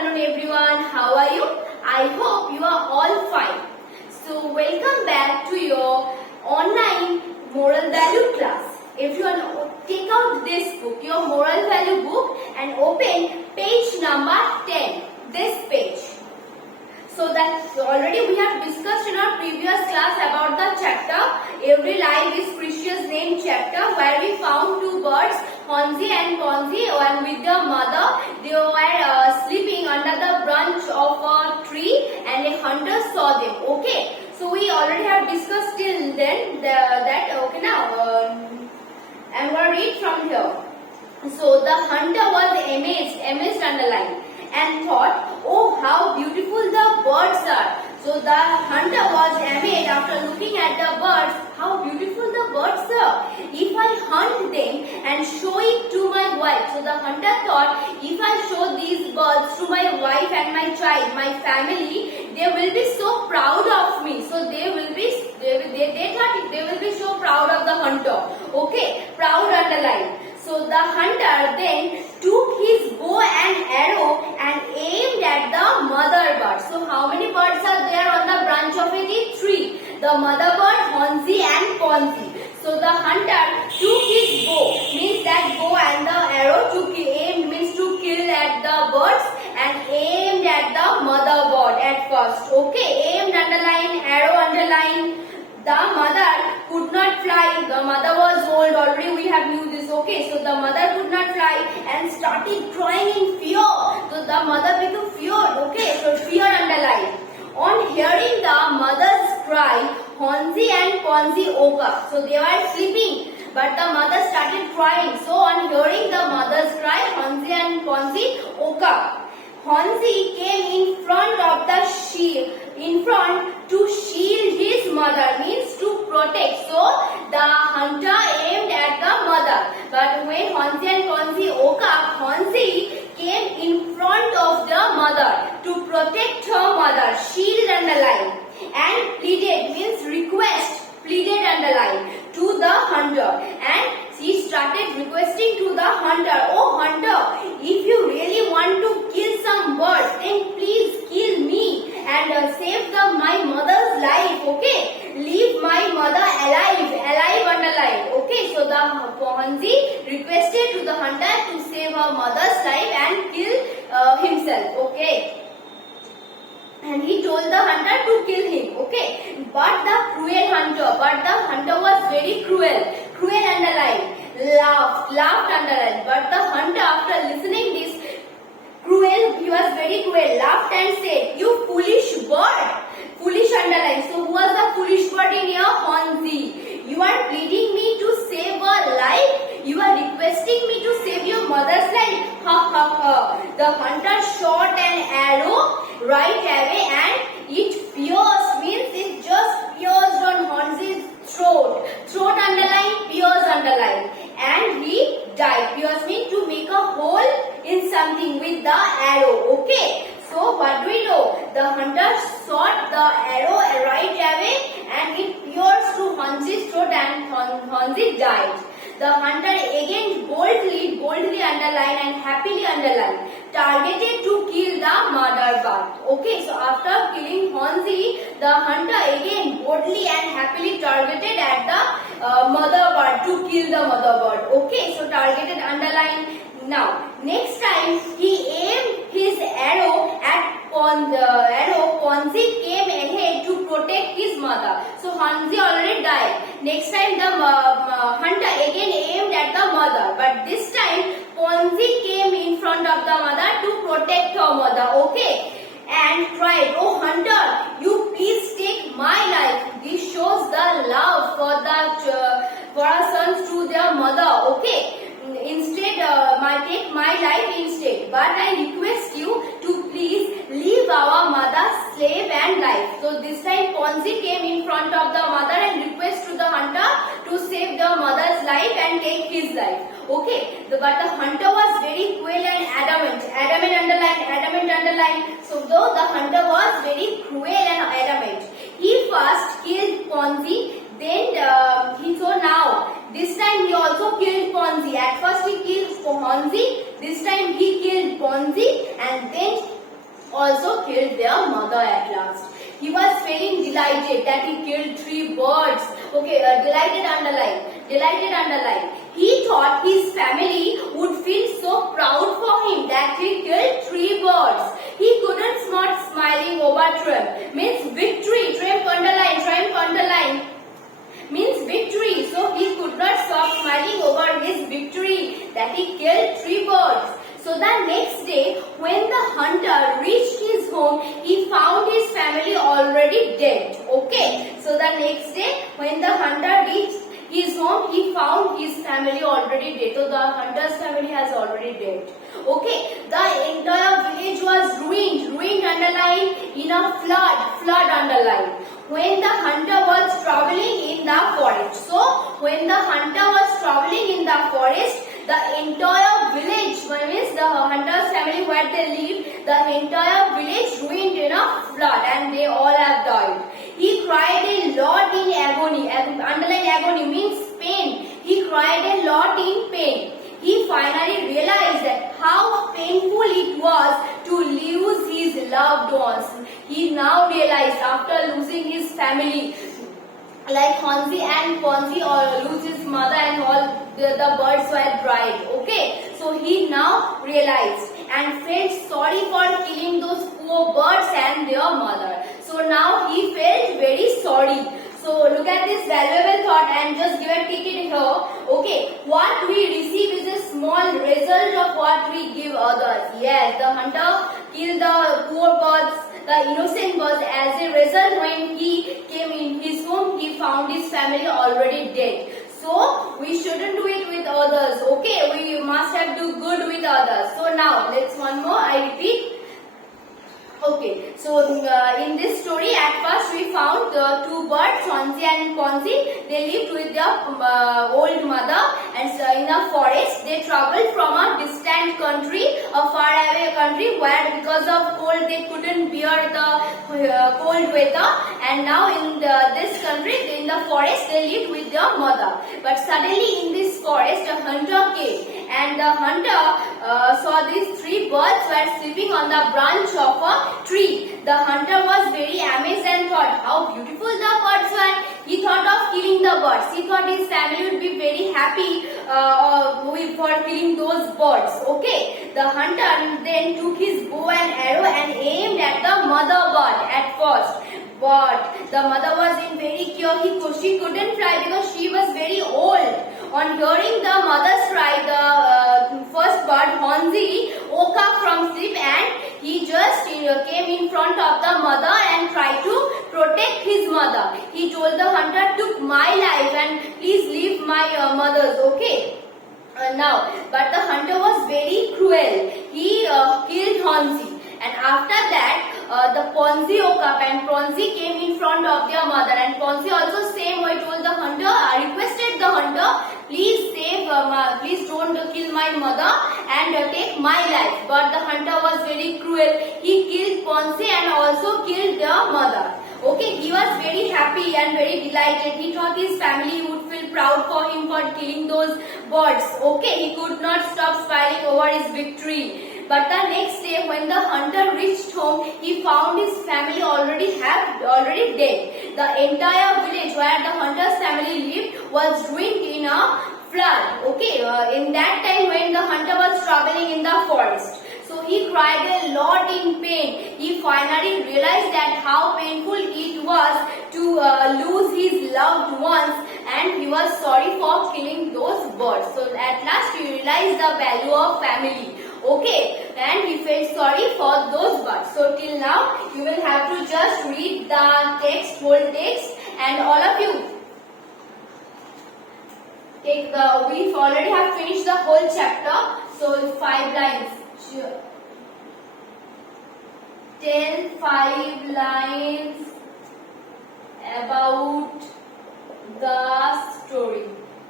afternoon everyone. How are you? I hope you are all fine. So welcome back to your online moral value class. Everyone take out this book, your moral value book, and open page number 10. This page. So that already we have discussed in our previous class about the chapter Every Life is Precious name chapter, where we found two birds, Honzi and Ponzi, and with their mother they were sleeping under the branch of a tree, and a hunter saw them. Okay, so we already have discussed till then that. Okay, now I'm going to read from here. So the hunter was amazed underlined, and thought, oh, how beautiful the birds are. So the hunter was amazed after looking at the birds, how beautiful the birds are. If I hunt them and show it to my wife. So the hunter thought, if I show these birds to my wife and my child, my family, they will be so proud of me. So they thought they will be so proud of the hunter. Okay, proud underline. So the hunter then took his bow and arrow and aimed at the mother bird. So how many birds are there on the branch of a tree? The mother bird, Honzi and Ponzi. So the hunter took his bow, means that bow and the arrow, aimed means to kill at the birds, and aimed at the mother bird at first. Okay, aimed underline, arrow underline. The mother could not fly. The mother was old. Already we have knew this. Okay, so the mother could not fly and started crying in fear. So the mother became feared. Okay, so fear underline. On hearing the mother's cry, Honzi and Ponzi woke up. So they were sleeping, but the mother started crying. So on hearing the mother's cry, Honzi and Ponzi woke up. Honzi came in front of the to shield his mother, means to protect. So the hunter aimed at the mother, but when Honzi and Ponzi woke up, Honzi came in front of the mother to protect her mother, shield underline, and pleaded means request, pleaded underline, to the hunter, and he started requesting to the hunter, oh hunter, if you really want to kill some birds, then please kill me and save my mother's life. Okay, leave my mother alive underline. Okay, so the Honzi requested to the hunter to save her mother's life and kill himself. Okay, and he told the hunter to kill him. Okay, but the hunter was very cruel underline, laughed underline. But the hunter, after listening this he was very cruel, laughed and said, you foolish bird, foolish underline. So who was the foolish bird in here? Honzi. You are pleading me to save her life? You are requesting me to save your mother's life? Ha ha ha. The hunter shot an arrow right away and it pierced, means it just pierced on Honzi's throat. Throat underline, pierce underline. And he died. Pierce means to make a hole in something with the arrow. Okay. So what do we know? The hunter shot the arrow right away and it pierced to Honzi's throat and Honzi died. The hunter again boldly underline and happily underline, targeted to kill the mother bird. Okay, so after killing Honzi, the hunter again boldly and happily targeted at the mother bird, to kill the mother bird. Okay, so targeted underline. Now, next time he aimed his arrow at Ponzi came ahead to protect his mother. So Honzi already died. Next time the hunter again aimed at the mother, but this time Ponzi came in front of the mother to protect her mother. Okay, and cried, oh hunter, you please take my life. This shows the love for our sons to their mother. Okay, instead take my life instead, but I request you to please leave our mother slave and life. So this time Ponzi came in front of the mother and request to the hunter to save the mother's life and take his life. Okay, but the hunter was very cruel and adamant underline. So though the hunter was very cruel and adamant, he first killed Ponzi, then he saw now. This time he also killed Ponzi. At first he killed Honzi, this time he killed Ponzi, and then also killed their mother at last. He was feeling delighted that he killed 3 birds. Okay, delighted underline. Delighted underline. He thought his family would feel so proud for him that he killed 3 birds. He couldn't not smiling over triumph. Means victory. Triumph underline. Triumph underline. Means victory. So he could not stop smiling over his victory that he killed 3 birds. So the next day, when the hunter reached his home, he found his family already dead. Okay. So the next day, when the hunter reached his home, he found his family already dead. So the hunter's family has already dead. Okay. The entire village was ruined. Ruined underline in a flood. Flood underline. When the hunter was traveling in the forest. So when the hunter was traveling in the forest, the entire village, means the hunter's family where they lived, the entire village ruined in a flood and they all have died. He cried a lot in agony. Underline agony means pain. He cried a lot in pain. He finally realized that how painful it was to lose his loved ones. He now realized after losing his family, like Hansi and Ponzi or lose his mother and all the birds were died. Okay, so he now realized and felt sorry for killing those poor birds and their mother. So now he felt very sorry. So look at this valuable thought and just give a ticket here. Okay, what we receive is a small result of what we give others. Yes, the hunter killed the poor birds, the innocent birds. As a result, when he came in his home, he found his family already dead. So we shouldn't do it with others. Okay, we must have do good with others. So now let's one more. I repeat. Okay, so in this story, at first we found the 2 birds, Hansi and Ponzi. They lived with their old mother, and in a forest they traveled from a distant country, a far away country where because of cold they couldn't bear the cold weather. And now in this country, in the forest, they lived with their mother. But suddenly in this forest, a hunter came, and the hunter saw these 3 birds were sleeping on the branch of a tree. The hunter was very amazed and thought how beautiful the birds were. He thought of killing the birds. He thought his family would be very happy for killing those birds. Okay, the hunter then took his bow and arrow and aimed at the mother bird at first. But the mother was in very cure. She couldn't fly because she was very old. On hearing the mother's cry, the first bird, Hansi, woke up from sleep and he just came in front of the mother and tried to protect his mother. He told the hunter, took my life and please leave my mother's. Okay. But the hunter was very cruel. He killed Hansi. And after that, the Ponzi woke up and Ponzi came in front of their mother. And Ponzi also same way told the hunter, requested the hunter, please please don't kill my mother and take my life. But the hunter was very cruel. He killed Ponzi and also killed their mother. Okay, he was very happy and very delighted. He thought his family would feel proud for him for killing those birds. Okay, he could not stop smiling over his victory. But the next day, when the hunter reached home, he found his family already dead. The entire village where the hunter's family lived was ruined in a flood. Okay, in that time when the hunter was traveling in the forest. So he cried a lot in pain. He finally realized that how painful it was to lose his loved ones, and he was sorry for killing those birds. So at last he realized the value of family. Okay, and he felt sorry for those birds. So till now you will have to just read the text, whole text, and all of you take we already have finished the whole chapter. So 5 lines. Sure. Tell 5 lines about the story.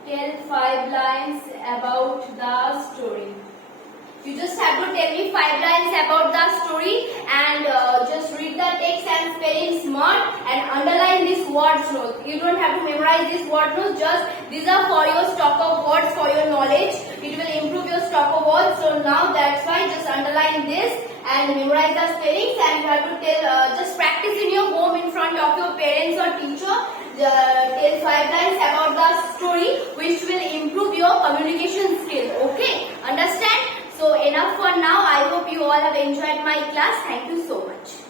Tell 5 lines about the story. You just have to tell me 5 lines about the story and just read the text and spelling smart and underline this words note. You don't have to memorize this word notes, just these are for your stock of words, for your knowledge. It will improve your stock of words. So now that's why just underline this and memorize the spellings, and you have to tell, just practice in your home in front of your parents or teacher. Tell 5 lines about the story, which will improve your communication skill. Okay, understand? So enough for now. I hope you all have enjoyed my class. Thank you so much.